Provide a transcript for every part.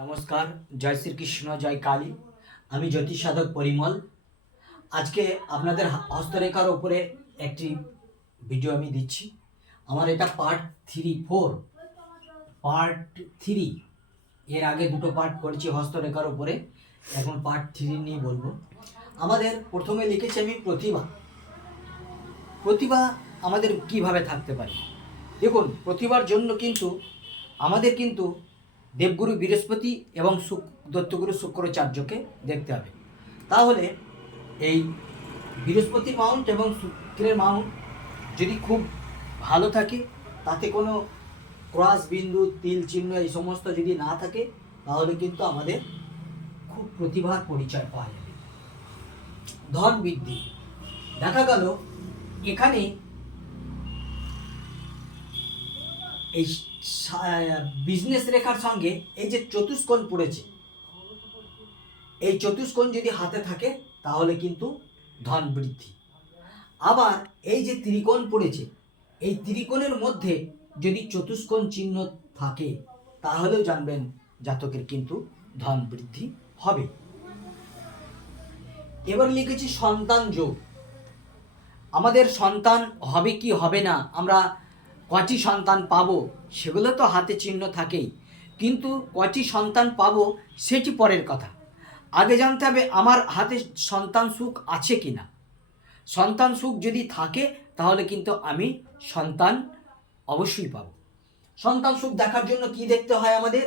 নমস্কার, জয় শ্রীকৃষ্ণ, জয় কালী। আমি জ্যোতিষ সাধক পরিমল। আজকে আপনাদের হস্তরেখার উপরে একটি ভিডিও আমি দিচ্ছি। আমার এটা part three four part three এর আগে দুটো পার্ট করেছি হস্তরেখার উপরে। এখন পার্ট থ্রি নিয়ে বলব। আমাদের প্রথমে লিখেছি আমি প্রতিভা। প্রতিভা আমাদের কীভাবে থাকতে পারে? দেখুন, প্রতিভার জন্য কিন্তু আমাদের কিন্তু দেবগুরু বৃহস্পতি এবং শুক দত্তগুরু শুক্রাচার্যকে দেখতে হবে। তাহলে এই বৃহস্পতি মাউন্ট এবং শুক্রের মাউন্ট যদি খুব ভালো থাকে, তাতে কোনো ক্রস বিন্দু, তিল চিহ্ন এই সমস্ত যদি না থাকে, তাহলে কিন্তু আমাদের খুব প্রতিভার পরিচয় পাওয়া যাবে। ধন বৃদ্ধি। দেখা গেল, এখানে এই বিজনেস রেখার সঙ্গে এই যে চতুষ্কোণ পড়েছে, এই চতুষ্কোণ যদি হাতে থাকে, তাহলে কিন্তু ধন বৃদ্ধি। আবার এই যে ত্রিকোণ পড়েছে, এই ত্রিকোণের মধ্যে যদি চতুষ্কোণ চিহ্ন থাকে, তাহলেও জানবেন জাতকের কিন্তু ধন বৃদ্ধি হবে। এবার লিখেছি সন্তান যোগ। আমাদের সন্তান হবে কি হবে না, আমরা কটি সন্তান পাবো সেগুলো তো হাতে চিহ্ন থাকেই। কিন্তু কটি সন্তান পাবো সেটি পরের কথা। আগে জানতে হবে আমার হাতে সন্তান সুখ আছে কি না সন্তান সুখ যদি থাকে, তাহলে কিন্তু আমি সন্তান অবশ্যই পাবো। সন্তান সুখ দেখার জন্য কি দেখতে হয় আমাদের?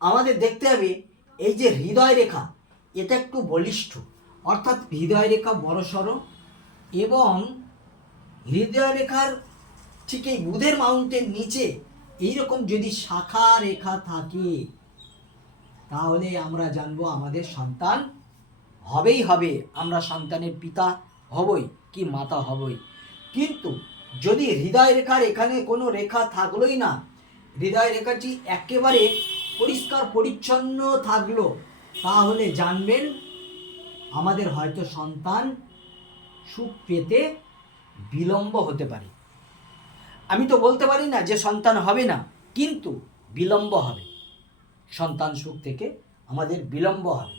আমাদের দেখতে হবে এই যে হৃদয় রেখা, এটা একটু বলিষ্ঠ। অর্থাৎ হৃদয় রেখা বড় সড়ো এবং হৃদয় রেখার ঠিক এই বুধের মাউন্টের নিচে এইরকম যদি শাখা রেখা থাকে, তাহলে আমরা জানব আমাদের সন্তান হবেই হবে। আমরা সন্তানের পিতা হবই কি মাতা হবই। কিন্তু যদি হৃদয় রেখার এখানে কোনো রেখা থাকলোই না, হৃদয় রেখাটি একেবারে পরিষ্কার পরিচ্ছন্ন থাকল, তাহলে জানবেন আমাদের হয়তো সন্তান সুখ পেতে বিলম্ব হতে পারে। আমি তো বলতে পারি না যে সন্তান হবে না, কিন্তু বিলম্ব হবে। সন্তান সুখ থেকে আমাদের বিলম্ব হবে।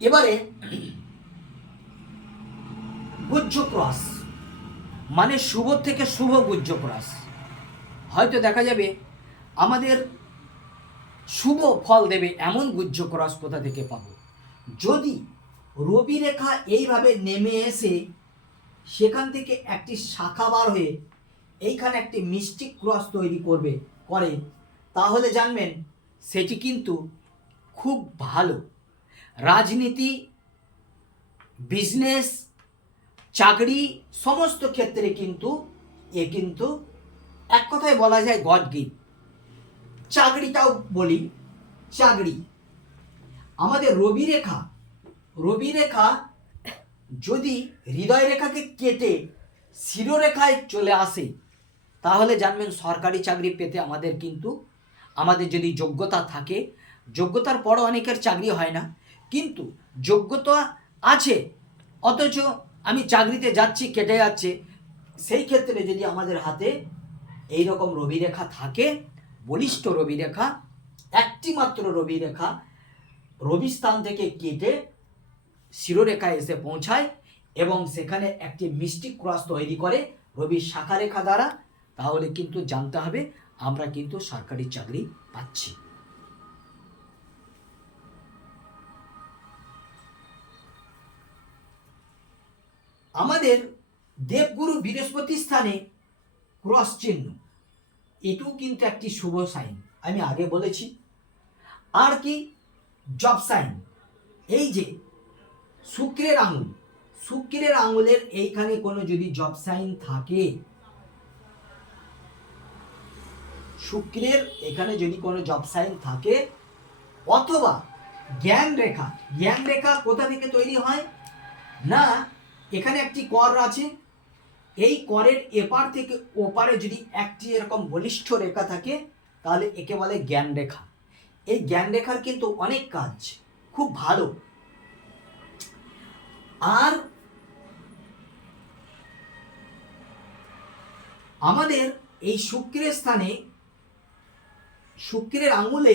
এবারে গুজ্জ ক্রস মানে শুভ থেকে শুভ গুজ্জ ক্রস হয়তো দেখা যাবে আমাদের শুভ ফল দেবে এমন গুজ্জ ক্রস কোথা থেকে পাবো। যদি রবি রেখা এইভাবে নেমে এসে সেখান থেকে একটি শাখা বার হয়ে এইখানে একটি মিষ্টি ক্রস তৈরি করবে, করে। তাহলে জানবেন, সেটি কিন্তু খুব ভালো। রাজনীতি, বিজনেস, চাকরি, সমস্ত ক্ষেত্রে কিন্তু, এ কিন্তু এক কথায় বলা যায় গড গিফট। চাকরিটাও বলি, চাকরি। আমাদের রবি রেখা রবি রেখা যদি হৃদয় রেখাকে কেটে শিরোরেখায় চলে আসে তাহলে জানবেন সরকারি চাকরি পেতে আমাদের কিন্তু, আমাদের যদি যোগ্যতা থাকে, যোগ্যতার পরও অনেকের চাকরি হয় না, কিন্তু যোগ্যতা আছে, অথচ আমি চাকরিতে যাচ্ছি, কেটে যাচ্ছে, সেই ক্ষেত্রে যদি আমাদের হাতে এই রকম রবি রেখা থাকে, বলিষ্ঠ রবি রেখা একটি মাত্র রবি রেখা রবি স্থান থেকে কেটে শিরোরেখায় এসে পৌঁছায় এবং সেখানে একটি মিষ্টি ক্রস তৈরি করে রবির শাখা রেখা দ্বারা তাহলে কিন্তু জানতে হবে আমরা কিন্তু সরকারি চাকরি পাচ্ছি। আমাদের দেবগুরু বৃহস্পতি স্থানে ক্রস চিহ্ন। এটাও কিন্তু একটি শুভ সাইন, আমি আগে বলেছি। আর কি জব সাইন, এই যে শুক্রের আঙুল। শুক্রের আঙুলের এইখানে কোনো যদি জব সাইন থাকে শুক্রের এখানে যদি কোনো জব সাইন থাকে, অথবা জ্ঞান রেখা জ্ঞান রেখা কোথা থেকে তৈরি হয়? না, এখানে একটি কর আছে। এই করের এপার থেকে ওপারে যদি একটি এরকম বলিষ্ঠ রেখা থাকে, তাহলে একে বলে জ্ঞান রেখা। এই জ্ঞান রেখার কিন্তু অনেক কাজ, খুব ভালো। আর আমাদের এই শুক্রের স্থানে শুক্রের আঙুলে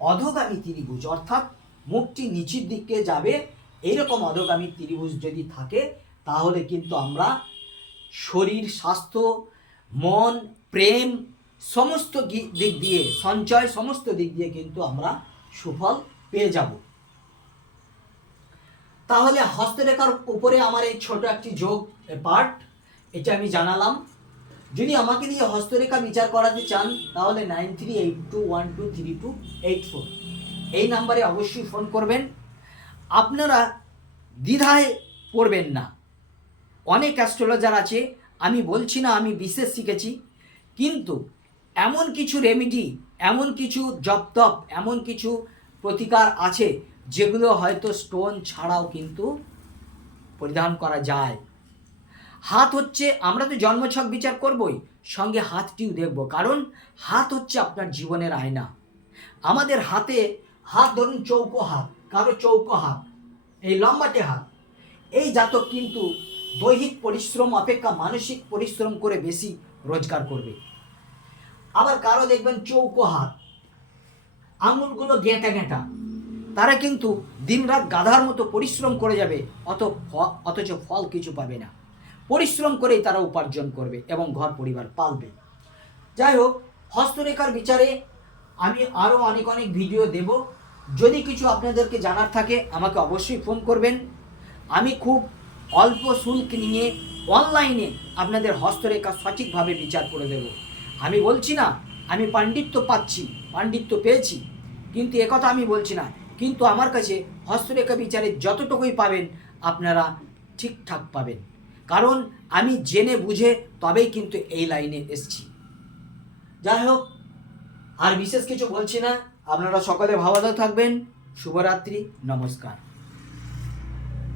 অধোগামী ত্রিভুজ, অর্থাৎ মুখটি নিচের দিকে যাবে এইরকম অধোগামী ত্রিভুজ যদি থাকে, তাহলে কিন্তু আমরা শরীর, স্বাস্থ্য, মন, প্রেম, সমস্ত দিক দিয়ে, সঞ্চয়, সমস্ত দিক দিয়ে কিন্তু আমরা সুফল পেয়ে যাব। তাহলে হস্তরেখার উপরে আমার এই ছোট একটি যোগ পার্ট এটা আমি জানালাম। যদি আমাকে দিয়ে হস্তরেখা বিচার করাতে চান, তাহলে nine three eight two one two three two eight four. এই নাম্বারে অবশ্যই ফোন করবেন। আপনারা দ্বিধায় পড়বেন না। অনেক অ্যাস্ট্রোলজার আছে, আমি বলছি না, আমি বিশেষ শিখেছি। কিন্তু এমন কিছু রেমিডি, এমন কিছু জপতপ, এমন কিছু প্রতিকার আছে, যেগুলো হয়তো স্টোন ছাড়াও কিন্তু পরিধান করা যায়। হাত হচ্ছে, আমরা তো জন্মছক বিচার করবই, সঙ্গে হাতটিও দেখব। কারণ হাত হচ্ছে আপনার জীবনের আয়না। আমাদের হাতে হাত ধরুন চৌকো হাত, কারও চৌকো হাত, এই লম্বাটে হাত। এই জাতক কিন্তু দৈহিক পরিশ্রম, অপেক্ষা মানসিক পরিশ্রম করে বেশি রোজগার করবে। আবার কারও দেখবেন চৌকো হাত, আঙুলগুলো গেঁটা গেঁটা। তারা কিন্তু দিনরাত গাধার মতো পরিশ্রম করে যাবে, অত অথচ ফল কিছু পাবে না। পরিশ্রম করেই তারা উপার্জন করবে এবং ঘর পরিবার পালবে। যাই হোক, হস্তরেখার বিচারে আমি আরও অনেক অনেক ভিডিও দেব। যদি কিছু আপনাদেরকে জানার থাকে, আমাকে অবশ্যই ফোন করবেন। আমি খুব অল্প শুল্ক নিয়ে অনলাইনে আপনাদের হস্তরেখা সঠিকভাবে বিচার করে দেব। আমি বলছি না, আমি পাণ্ডিত্য পাচ্ছি, পাণ্ডিত্য পেয়েছি, কিন্তু একথা আমি বলছি না। কিন্তু আমার কাছে হস্তরেখা বিচারে যতটুকুই পাবেন, আপনারা ঠিকঠাক পাবেন। কারণ আমি জেনে বুঝে তবেই কিন্তু এই লাইনে এসছি। যাই হোক আর বিশেষ কিছু বলছি না। আপনারা সকলে ভালো থাকবেন। শুভরাত্রি, নমস্কার।